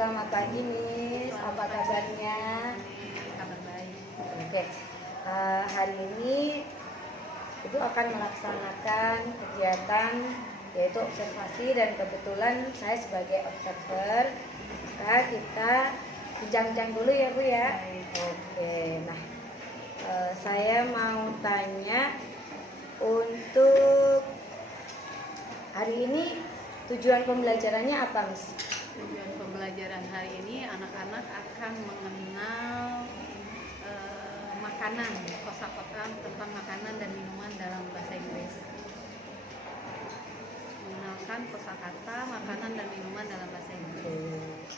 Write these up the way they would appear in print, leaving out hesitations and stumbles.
selamat pagi Miss. Apa kabarnya? Kabar baik. Oke. Hari ini Ibu akan melaksanakan kegiatan yaitu observasi, dan kebetulan saya sebagai observer. Maka kita bincang-bincang dulu ya Bu ya. Oke. Nah, saya mau tanya, untuk hari ini tujuan pembelajarannya apa, Miss? Tujuan pembelajaran hari ini anak-anak akan mengenal makanan, kosakata tentang makanan dan minuman dalam bahasa Inggris. Mengenalkan kosakata makanan dan minuman dalam bahasa Inggris.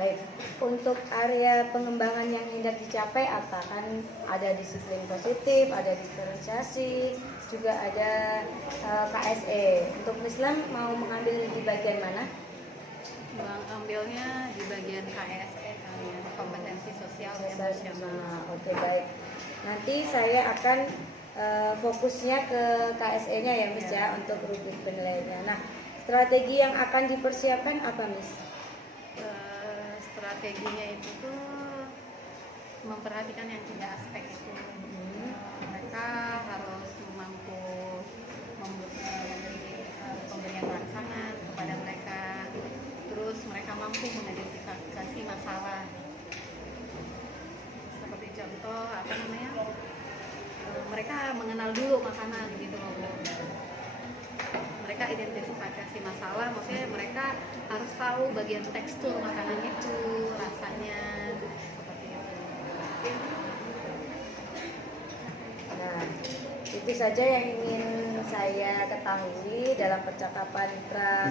Baik, untuk area pengembangan yang hendak dicapai apa? Kan ada disiplin positif, ada diferensiasi, juga ada KSE. Untuk Islam mau mengambil di bagian mana? Ambilnya di bagian KSE, kompetensi sosial emosional. Oke, baik. Nanti saya akan fokusnya ke KSE-nya ya, Miss ya, untuk rubrik penilaiannya. Nah, strategi yang akan dipersiapkan apa, Miss? Strateginya itu tuh memperhatikan yang 3 aspek itu. Mereka harus mampu memberi pemberian rangsangan kepada mereka, terus mereka mampu mengidentifikasi masalah. Seperti contoh mereka mengenal dulu makanan gitu loh Bu. Mereka identifikasi masalah, maksudnya mereka harus tahu bagian tekstur makanan itu, rasanya, seperti itu. Nah, itu saja yang ingin saya ketahui dalam percakapan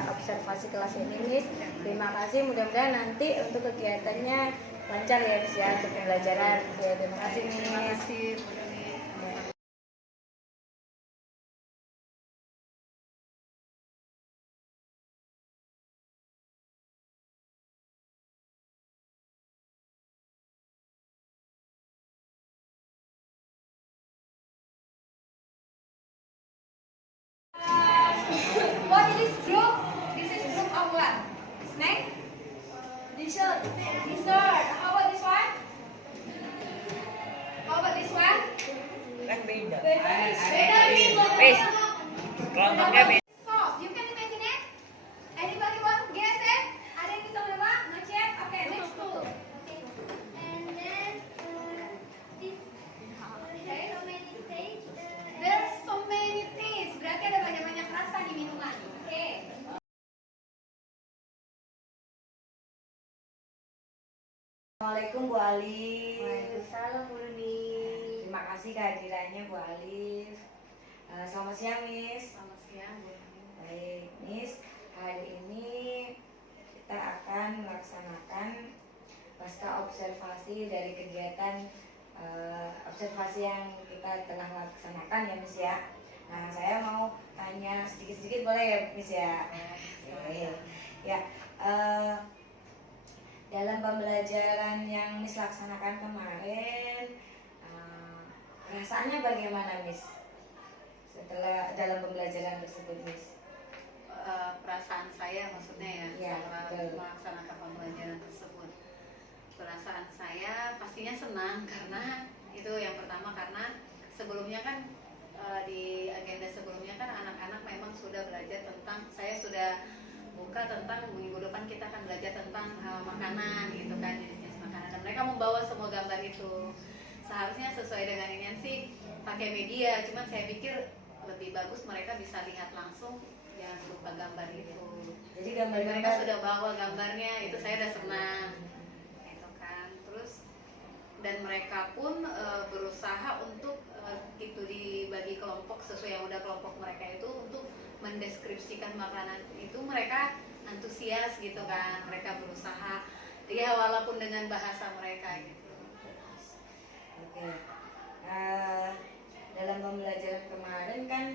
observasi kelas ini, Miss. Terima kasih, mudah-mudahan nanti untuk kegiatannya lancar ya, Miss ya, untuk pembelajaran. Ya, terima kasih, Miss. Terima kasih. What is this group? This is group of what? Snack? Dessert. Dessert. How about this one? How about this one? Kan beda. Beda. Kelompoknya beda. Soft. You can imagine it? Anybody want to guess it? Ada yang bisa menebak? Not yet? Okay, next two. And then this Okay. so many states. There's so many things. Berarti ada banyak-banyak rasa di minuman. Oke. Assalamualaikum Bu Alif. Waalaikumsalam Bu Nuni. Terima kasih kehadirannya Bu Alif. Selamat siang, Miss. Selamat siang Bu Nuni. Baik, Miss. Hari ini kita akan melaksanakan pasca observasi dari kegiatan observasi yang kita telah laksanakan ya, Miss ya. Nah, saya mau tanya sedikit-sedikit boleh ya, Miss ya? Oke. Ya, dalam pembelajaran yang Miss laksanakan kemarin, perasaannya bagaimana, Miss? Setelah dalam pembelajaran tersebut, Miss? Perasaan saya maksudnya ya, Iya, setelah betul. melaksanakan pembelajaran tersebut. Perasaan saya pastinya senang, karena itu yang pertama, karena sebelumnya kan di agenda sebelumnya kan anak-anak memang sudah belajar tentang, saya sudah buka tentang minggu depan kita akan belajar tentang makanan gitu kan, jenis-jenis makanan, dan mereka membawa semua gambar itu. Seharusnya sesuai dengan ini sih pakai media, cuman saya pikir lebih bagus mereka bisa lihat langsung, jangan lupa gambar itu. Jadi Mereka sudah bawa gambarnya, itu saya udah senang gitu kan. Terus dan mereka pun berusaha untuk itu dibagi kelompok sesuai yang udah kelompok mereka itu, untuk mendeskripsikan makanan itu. Mereka antusias gitu kan, mereka berusaha ya walaupun dengan bahasa mereka gitu. Oke. Dalam pembelajaran kemarin kan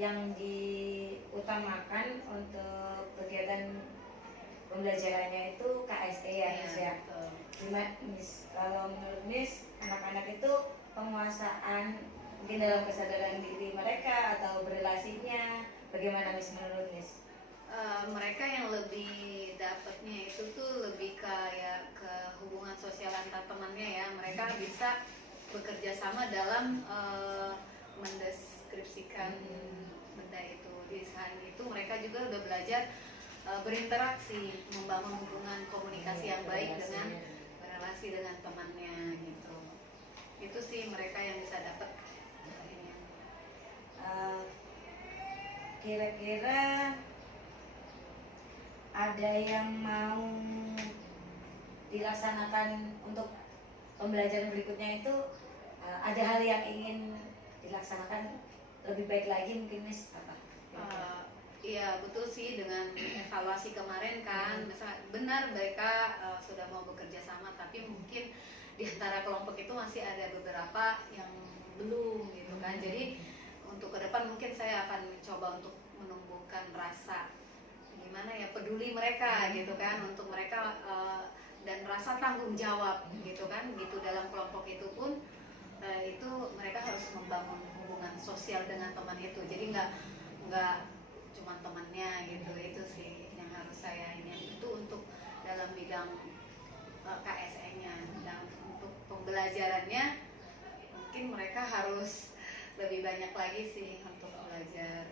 yang diutamakan untuk kegiatan pembelajarannya itu KSE ya, Miss ya. Betul. Cuma Miss, kalau menurut Miss, anak-anak itu penguasaan mungkin dalam kesadaran diri mereka atau berrelasinya bagaimana Miss menurut Miss? Mereka yang lebih dapatnya itu tuh lebih kayak ke hubungan sosial antar temannya ya. Mereka bisa bekerja sama dalam mendeskripsikan benda itu. Di saat itu mereka juga udah belajar berinteraksi, membangun hubungan komunikasi yang baik dengan berelasi dengan temannya gitu. Itu sih mereka yang bisa dapat ini. Kira-kira ada yang mau dilaksanakan untuk pembelajaran berikutnya itu, ada hal yang ingin dilaksanakan lebih baik lagi mungkin Miss apa? Iya betul sih, dengan evaluasi kemarin kan benar mereka sudah mau bekerja sama, tapi mungkin di antara kelompok itu masih ada beberapa yang belum gitu kan. Jadi untuk ke depan mungkin saya akan coba untuk menumbuhkan rasa gimana ya, peduli mereka gitu kan, untuk mereka dan rasa tanggung jawab gitu kan, gitu dalam kelompok itu pun itu mereka harus membangun hubungan sosial dengan teman itu. Jadi nggak cuma temannya gitu. Itu sih yang harus saya ini, itu untuk dalam bidang KSN-nya. Dan untuk pembelajarannya mungkin mereka harus lebih banyak lagi sih untuk belajar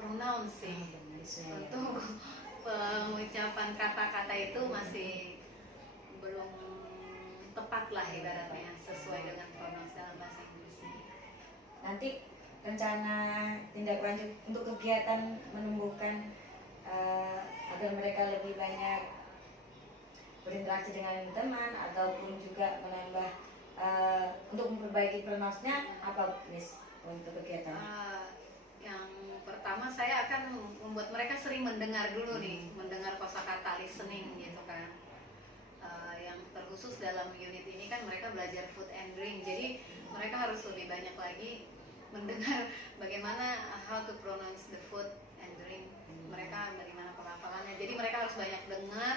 pronoun sih. Untuk pengucapan kata-kata itu masih belum tepat lah ibaratnya, sesuai dengan pronoun dalam bahasa Inggris. Nanti rencana tindak lanjut untuk kegiatan menumbuhkan agar mereka lebih banyak berinteraksi dengan teman ataupun juga menambah untuk memperbaiki pronounce-nya apa Miss untuk kegiatan? Yang pertama saya akan membuat mereka sering mendengar dulu nih, mendengar kosakata, listening gitu kan. Yang terkhusus dalam unit ini kan mereka belajar food and drink, jadi mereka harus lebih banyak lagi mendengar bagaimana how to pronounce the food and drink. Mereka bagaimana pelafalannya. Jadi mereka harus banyak dengar,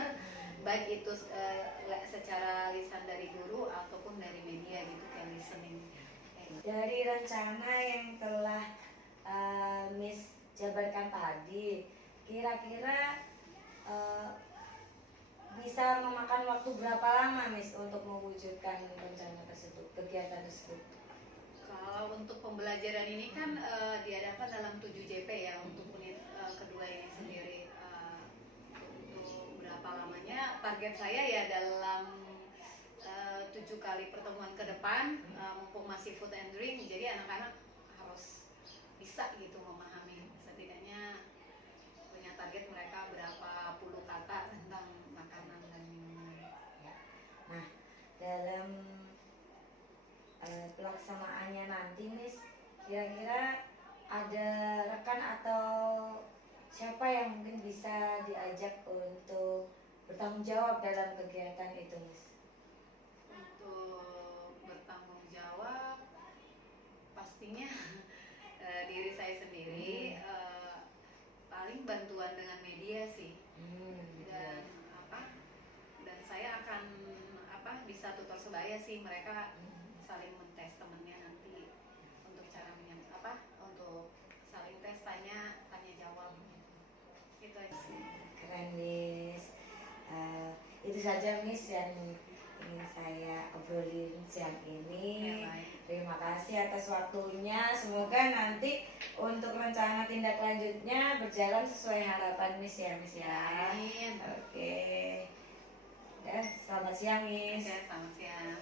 baik itu secara lisan dari guru ataupun dari media gitu, kayak listening. Dari rencana yang telah Miss jabarkan tadi, kira-kira bisa memakan waktu berapa lama Miss untuk mewujudkan rencana tersebut, kegiatan tersebut? Kalau untuk pembelajaran ini kan diadakan dalam 7 JP ya, untuk unit kedua ini sendiri. Untuk berapa lamanya, target saya ya dalam 7 kali pertemuan ke depan, mumpung masih food and drink, jadi anak-anak harus bisa gitu memahami, setidaknya punya target mereka berapa puluh kata tentang makanan dan minuman. Nah, dalam pelaksanaannya nanti Miss, kira-kira ada rekan atau siapa yang mungkin bisa diajak untuk bertanggung jawab dalam kegiatan itu Miss? Untuk bertanggung jawab pastinya diri saya sendiri, paling bantuan dengan media sih. Dan dan saya akan bisa tutor sebaya sih, mereka saling mentes temennya nanti untuk cara untuk saling tes, tanya jawab gitu. Itu aja sih. Keren Miss. Itu saja Miss yang ingin saya obrolin siang ini. Ya, baik. Terima kasih atas waktunya. Semoga nanti untuk rencana tindak lanjutnya berjalan sesuai harapan Miss ya Miss ya. Amin. Oke. Ya, selamat siang Miss. Oke, selamat siang.